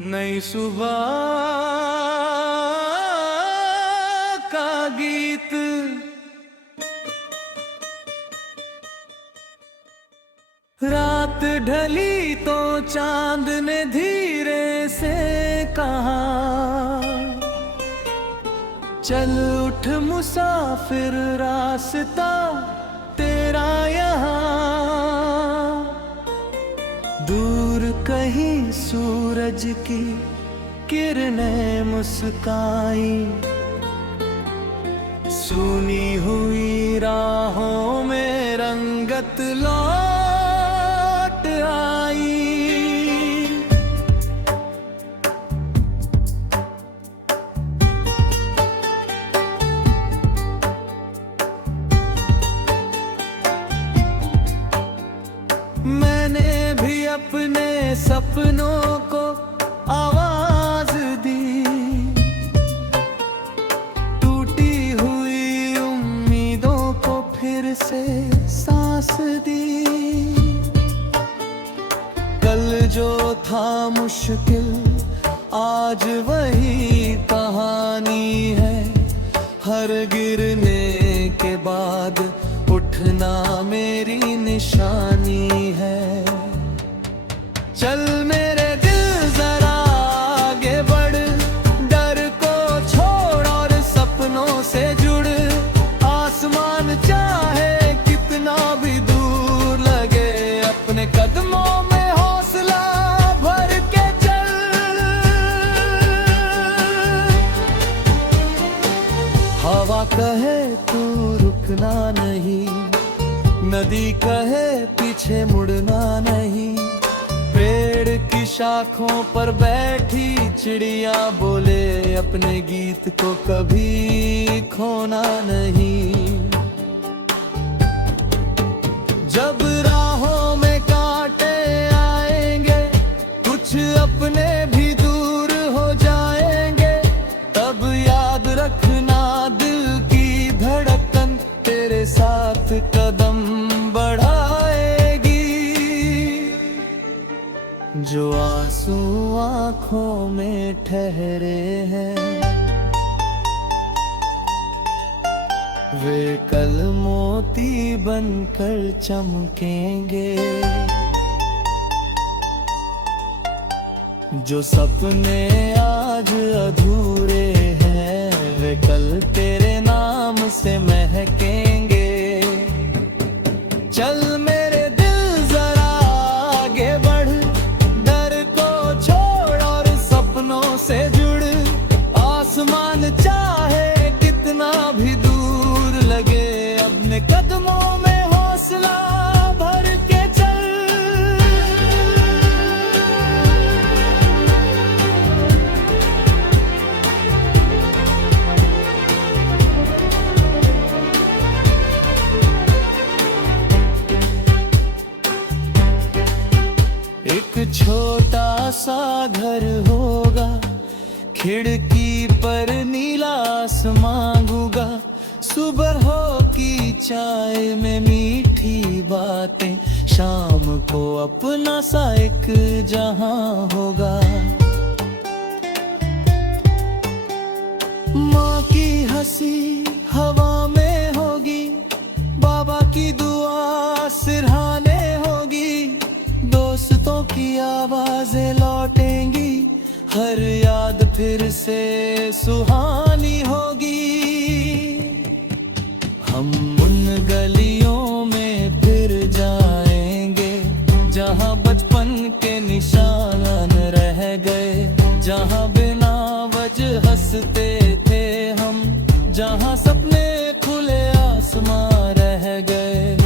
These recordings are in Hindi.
नई सुबह का गीत। रात ढली तो चांद ने धीरे से कहा, चल उठ मुसाफिर रास्ता तेरा यहाँ। दूर कहीं सूरज की किरणें मुस्काई, सुनी हुई राहों में रंगत लौट आई। मैंने भी अपने सपनों को आवाज दी, टूटी हुई उम्मीदों को फिर से सांस दी। कल जो था मुश्किल आज वही कहानी है, हर गिरने के बाद उठना मेरी निशानी है। चल मेरे दिल जरा आगे बढ़, डर को छोड़ और सपनों से जुड़। आसमान चाहे कितना भी दूर लगे, अपने कदमों में हौसला भर के चल। हवा कहे तू रुकना नहीं, नदी कहे पीछे मुड़ना नहीं, पेड़ की शाखों पर बैठी चिड़िया बोले अपने गीत को कभी खोना नहीं। जब राहों में कांटे आएंगे, कुछ अपने भी दूर हो जाएंगे, तब याद रखना दिल की धड़कन तेरे साथ कदम बढ़ाएगी। जो आंसू आँखों में ठहरे हैं, वे कल मोती बनकर चमकेंगे। जो सपने आज अधूरे हैं, वे कल तेरे नाम से महकेंगे। चल मेरे दिल जरा आगे बढ़, डर को छोड़ और सपनों से जुड़। आसमान चाहे कितना भी दूर लगे, अपने कदमों में हौसला भर के चल। एक छोटा सा घर होगा, खिड़की पर नीला आसमां होगा। सुबह हो की चाय में मीठी बातें, शाम को अपना सा एक जहां होगा। माँ की हंसी हवा में होगी, बाबा की दुआ सिरहाने होगी, दोस्तों की आवाजें लौटेंगी, हर याद फिर से सुहानी होगी। हम उन गलियों में फिर जाएंगे, जहाँ बचपन के निशान रह गए, जहाँ बिना वजह हंसते थे हम, जहाँ सपने खुले आसमां रह गए।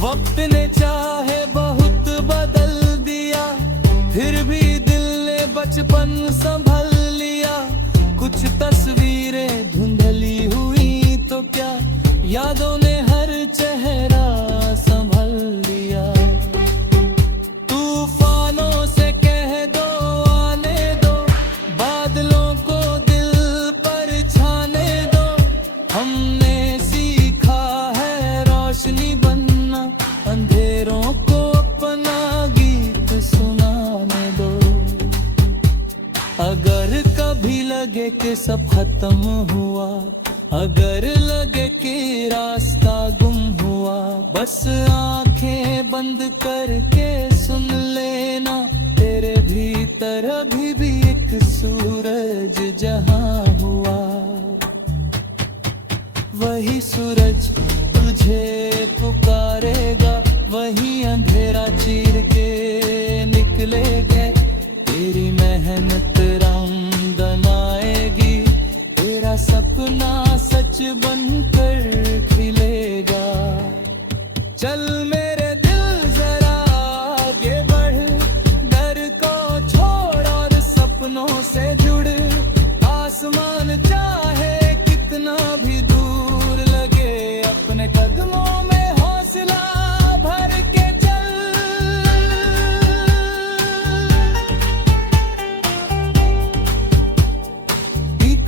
वक्त ने चाहे बहुत बदल दिया, फिर भी दिल ने बचपन संभल लिया। कुछ तस्वीरें धुंधली हुई तो क्या, यादों ने हर चेहरा संभल लिया। तूफानों से कह दो आने दो, बादलों को दिल पर छाने दो। हमने सीखा है रोशनी बनना, अंधेरों को अपना गीत सुनाने दो। लगे कि सब खत्म हुआ, अगर लगे कि रास्ता गुम हुआ, बस आंखें बंद करके सुन लेना, तेरे भीतर अभी भी एक सूरज जहां हुआ। वही सूरज तुझे पुकारेगा, वही अंधेरा चीर के निकलेगा, तेरी मेहनत रंग बनाएगी, तेरा सपना सच बनकर खिलेगा। चल मेरे दिल जरा आगे बढ़, डर को छोड़ और सपनों से जुड़, आसमान चाहे कितना भी दूर लगे, अपने कदमों में हौसला भर के चल।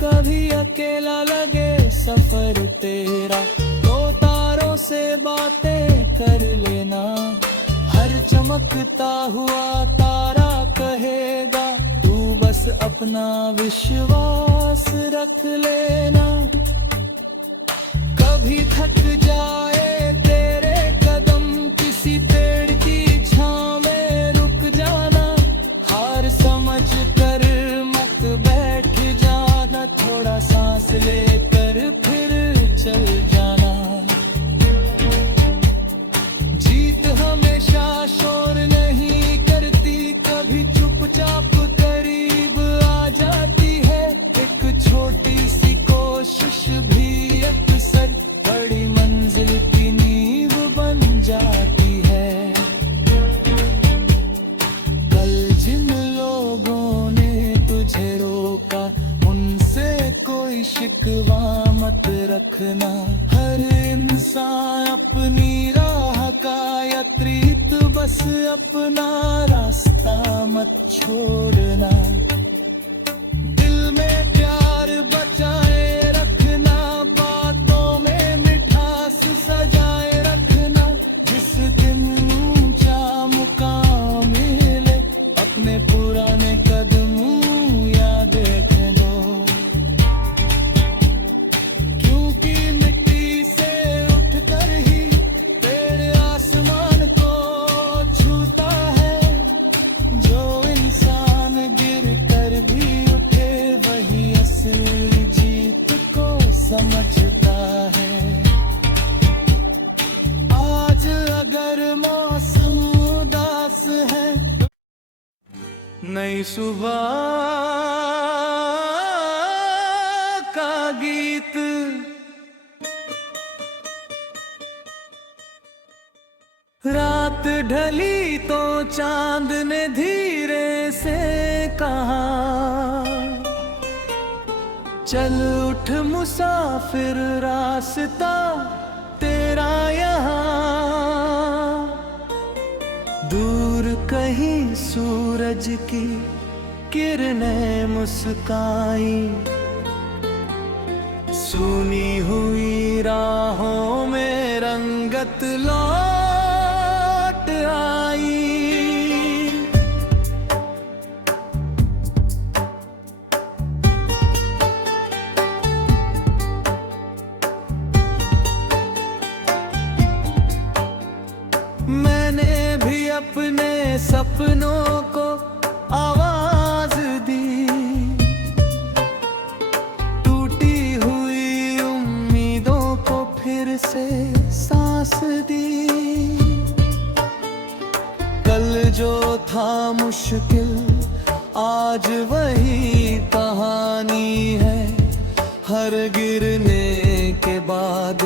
कभी अकेला लगे सफर तेरा, तो तारों से बातें कर लेना, हर चमकता हुआ तारा कहेगा, तू बस अपना विश्वास रख लेना। कभी थक जाए तेरे कदम, किसी पेड़ की छांव में रुक जाना, हार समझ कर मत बैठ जाना, थोड़ा सांस लेकर फिर चल जाना। जीत हमेशा शोर नहीं करती, कभी चुपचाप करीब आ जाती है, एक छोटी सी कोशिश भी अक्सर बड़ी मंजिल की नींव बन जाती है। कल जिन लोगों ने तुझे रोका, उनसे कोई शिकवा मत रखना, हर इंसान अपनी राह का यात्रीत, बस अपना रास्ता मत छोड़ना। दिल में प्यार बचाए रखना, बातों में मिठास सजाए रखना, जिस दिन ऊंचा मुकाम मिले, अपने पुराने कदमों याद रख दो, क्योंकि मिट्टी से उठकर ही तेरे आसमान को छूता है, जो इंसान गिर कर भी उठे, वही असली जीत को समझता है। आज अगर मौसम उदास है, नई सुबह का गीत, रात ढली तो चांद ने धीरे से कहा, चल उठ मुसाफिर रास्ता तेरा यहाँ। दूर कहीं सूरज की किरणें मुस्काई, सुनी हुई राहों में रंगत लौट आई। मैंने भी अपने सपनों को आवाज दी, टूटी हुई उम्मीदों को फिर से सांस दी। कल जो था मुश्किल आज वही कहानी है, हर गिरने के बाद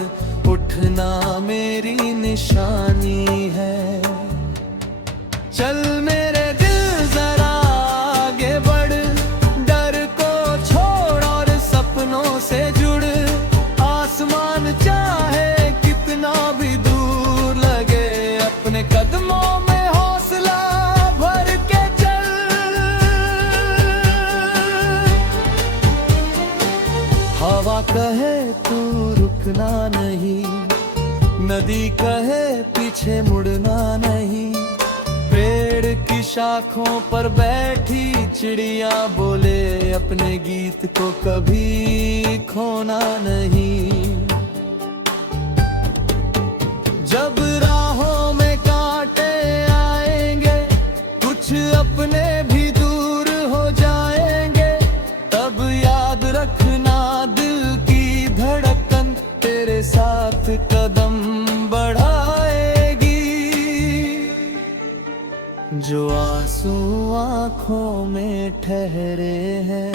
उठना मेरी निशानी है। चल मेरे दिल जरा आगे बढ़, डर को छोड़ और सपनों से जुड़, आसमान चाहे कितना भी दूर लगे, अपने कदमों में हौसला भर के चल। हवा कहे तू रुकना नहीं, नदी कहे पीछे मुड़ना नहीं, पेड़ की शाखों पर बैठी चिड़िया बोले अपने गीत को कभी खोना नहीं। जब राहों में कांटे आएंगे कुछ अपने भी दूर हो जाएंगे, तब याद रखना दिल की धड़कन तेरे साथ कदम बढ़ाएगी। जो आंसू आँखों में ठहरे हैं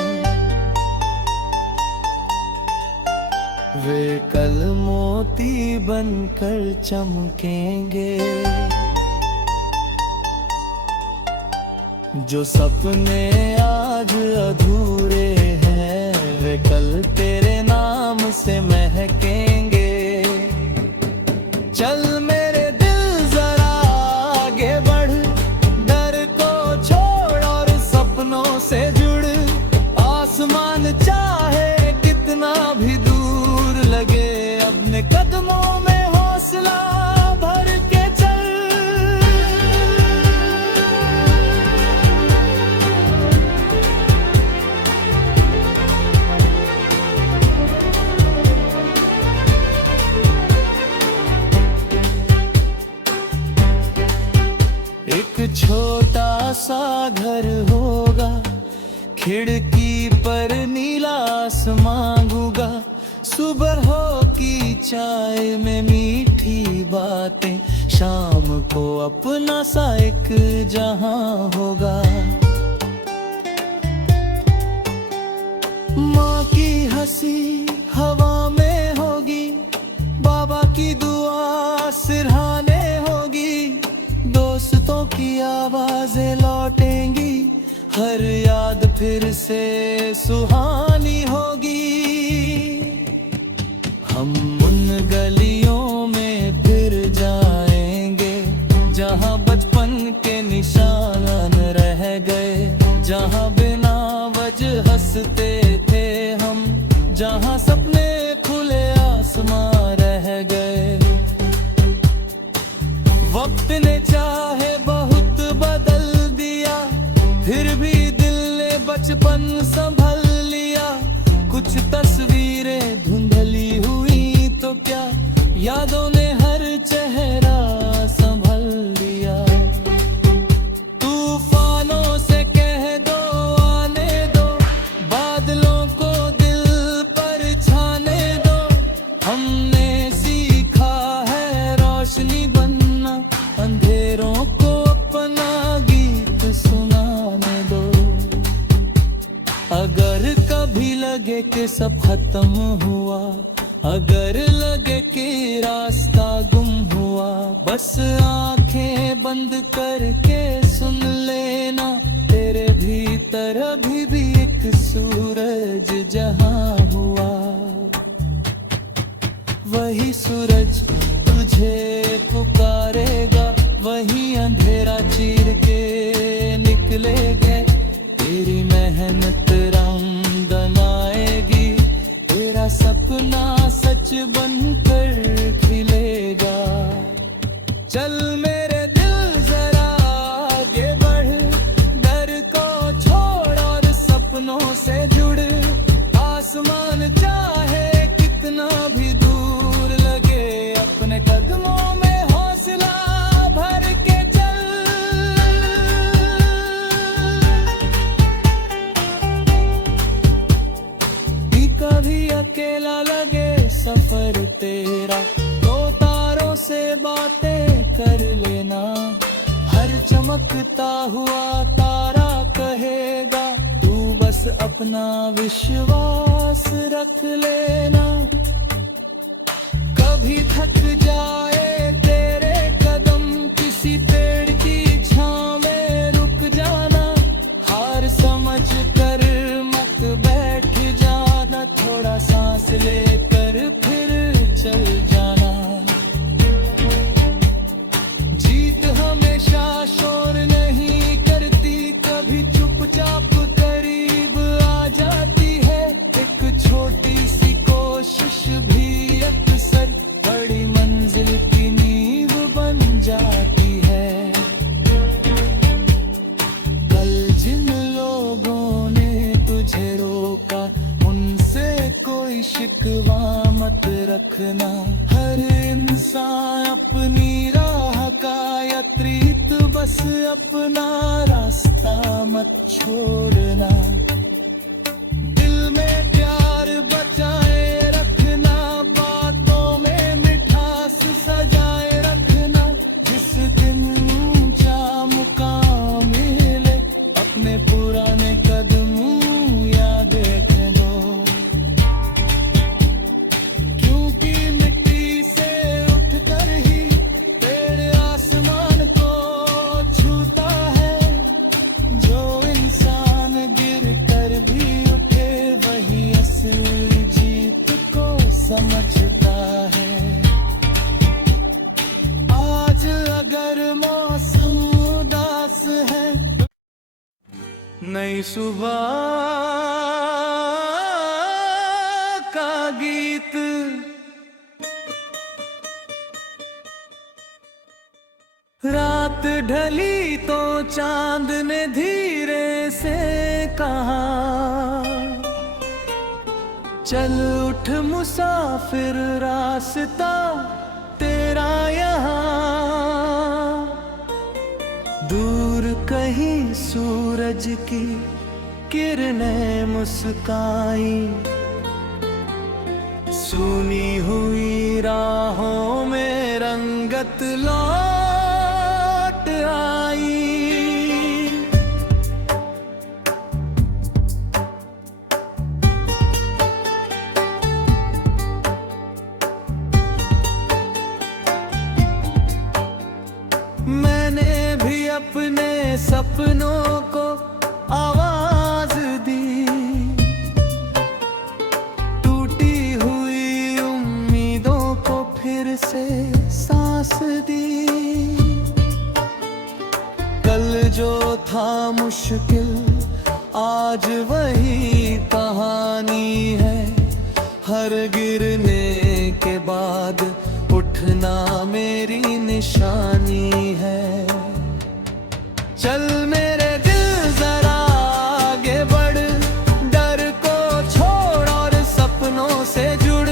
वे कल मोती बनकर चमकेंगे। जो सपने आज अधूरे हैं वे कल तेरे नाम से महकेंगे। चल मेरे दिल जरा आगे बढ़, डर को छोड़ और सपनों से जुड़। आसमान चाहे कितना भी दूर लगे, अपने कदमों में हौसला भर के चल। एक छोटा सा घर होगा, खिड़की पर नीला आसमां होगा। सुबह हो की चाय में मीठी बातें, शाम को अपना सा एक जहां होगा। माँ की हंसी हवा में होगी, बाबा की दुआ सिरहाने होगी। दोस्तों की आवाजें लौटेंगी, हर याद फिर से सुहानी होगी। हम उन गलियों में फिर जाएंगे जहां बचपन के निशान रह गए, जहां बिना वजह हंसते थे हम, जहां सपने खुले आसमां रह गए। वक्त ने चाहे बहुत बदल दिया, फिर भी दिल ने बचपन संभल लिया। कुछ तस्वीरें धुंधली हुई तो क्या, यादों ने हर चेहरा संभल लिया। तूफानों से कह दो आने दो, बादलों को दिल पर छाने दो। हमने सीखा है रोशनी बनना, अंधेरों को अपना गीत सुनाने दो। अगर कभी लगे कि सब खत्म हुआ, अगर लगे कि रास्ता गुम हुआ, बस आंखें बंद करके सुन लेना, तेरे भीतर अभी भी एक सूरज जहां हुआ। वही सूरज तुझे पुकारेगा, वही अंधेरा चीर के निकलेगा। तेरी मेहनत रंग बनाएगी, तेरा सपना सच बनकर खिलेगा। चल मेरे दिल जरा आगे बढ़, डर को छोड़ और सपनों से जुड़। आसमान चाहे कितना भी दूर लगे, अपने कदमों में हौसला भर के चल। कभी अकेला लगे सफर तेरा, तो तारों से बातें कर लेना। हर चमकता हुआ तारा कहेगा, तू बस अपना विश्वास रख लेना। कभी थक जाए तेरे कदम, किसी पेड़ की छांव में रुक जाना। हार समझ कर मत बैठ जाना, थोड़ा सांस लेकर फिर चल जाना। जीत हमेशा शोर नहीं करती, कभी चुपचाप करीब आ जाती है। एक छोटी सी कोशिश भी अक्सर बड़ी मंजिल की शिकवा मत रखना। हर इंसान अपनी राह का यात्रीत, बस अपना रास्ता मत छोड़ना। दिल में प्यार बचाए रखना, बातों में मिठास सजाए रखना। जिस दिन ऊंचा मुकाम मिले, अपने पुराने कदम याद रख दो। क्योंकि मिट्टी से उठकर ही पेड़ आसमान को छूता है। जो इंसान गिर कर भी उठे, वही असली जीत को समझता है। आज अगर मौसम उदास है, नई सुबह का गीत रात ढली तो चांद ने धीरे से कहा, चल उठ मुसाफिर, रास्ता तेरा यहाँ। दूर कहीं सूरज की किरणें मुस्काई, सुनी हुई राहों में रंगत लौट आई। मैंने भी अपने सपनों को आवाज दी, टूटी हुई उम्मीदों को फिर से सांस दी। कल जो था मुश्किल, आज वही कहानी है। हर गिरने के बाद उठना मेरी निशानी है। चल मेरे दिल जरा आगे बढ़, डर को छोड़ और सपनों से जुड़।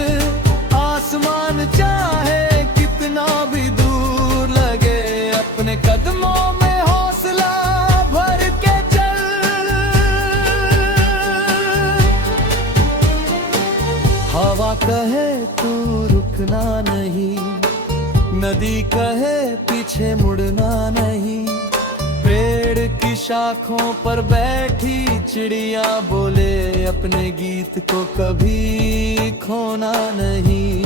आसमान चाहे कितना भी दूर लगे, अपने कदमों में हौसला भर के चल। हवा कहे तू रुकना नहीं, नदी कहे पीछे मुड़ना नहीं। पेड़ की शाखों पर बैठी चिड़िया बोले, अपने गीत को कभी खोना नहीं।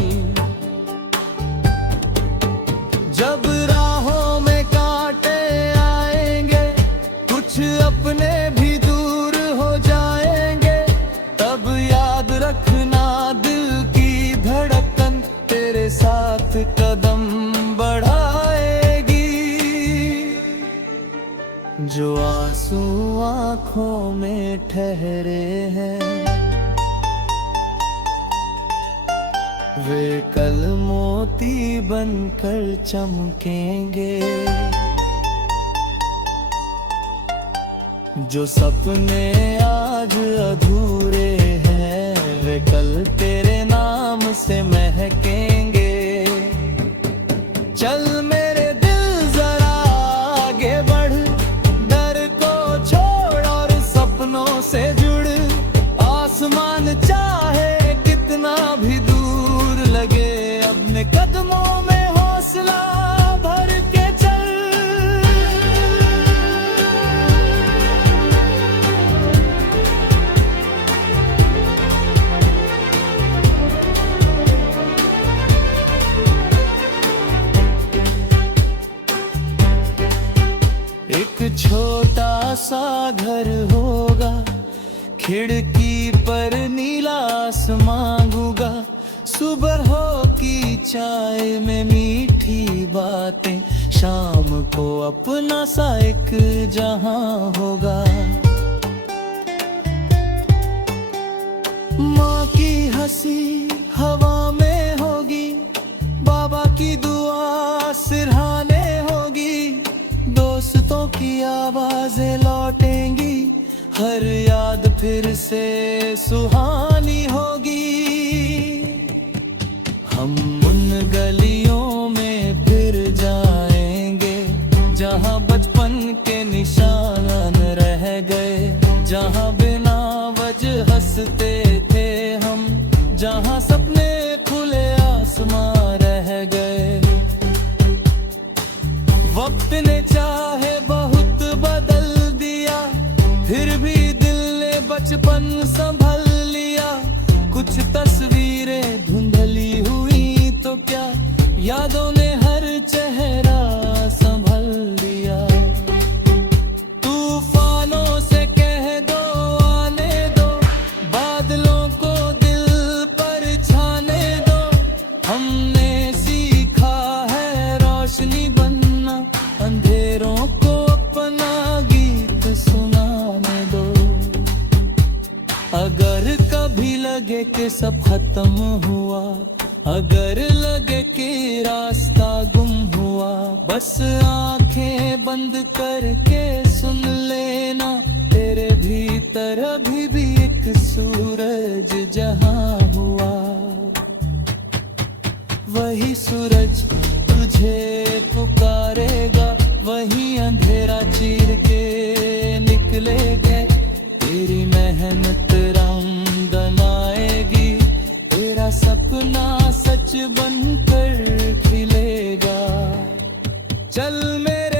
जब राहों में कांटे आएंगे, कुछ अपने भी दूर हो जाएंगे, तब याद रखना दिल की धड़कन तेरे साथ कदम बढ़ाएगी। जो आंसू आंखों में ठहरे हैं, वे कल मोती बनकर चमकेंगे। जो सपने आज अधूरे हैं, वे कल तेरे नाम से महकेंगे। चल मेरे दिल जरा आगे बढ़, डर को छोड़ और सपनों से जुड़। आसमान चाहे कितना भी दूर लगे, अपने कदमों में हौसला भर के चल। एक छोटा सा घर होगा, खिड़की पर नीला आसमां होगा। सुबह हो की चाय में मीठी बातें, शाम को अपना सा एक जहां होगा। माँ की हंसी हवा में होगी, बाबा की दुआ सिरहाने होगी। दोस्तों की आवाजें लौटेंगी, हर याद फिर से सुहानी होगी। हंसते थे हम, जहां सपने खुले आसमां रह गए। वक्त ने चाहे बहुत बदल दिया, फिर भी दिल ने बचपन संभल लिया। कुछ तस्वीरें धुंधली हुई तो क्या, यादों ने हर चेहरा संभल लिया। तूफानों से कह दो आने दो, बादलों को दिल पर छाने दो। हमने सीखा है रोशनी बनना, अंधेरों को अपना गीत सुनाने दो। अगर कभी लगे कि सब खत्म हुआ, अगर लगे कि रास्ता गुम हुआ, बस आंखें बंद करके सुन लेना, तेरे भीतर अभी भी एक सूरज जहां हुआ। वही सूरज तुझे पुकारेगा, वही अंधेरा चीर के निकलेगा। तेरी मेहनत रंग बनाएगी, तेरा सपना सच बनकर खिलेगा। चल मेरे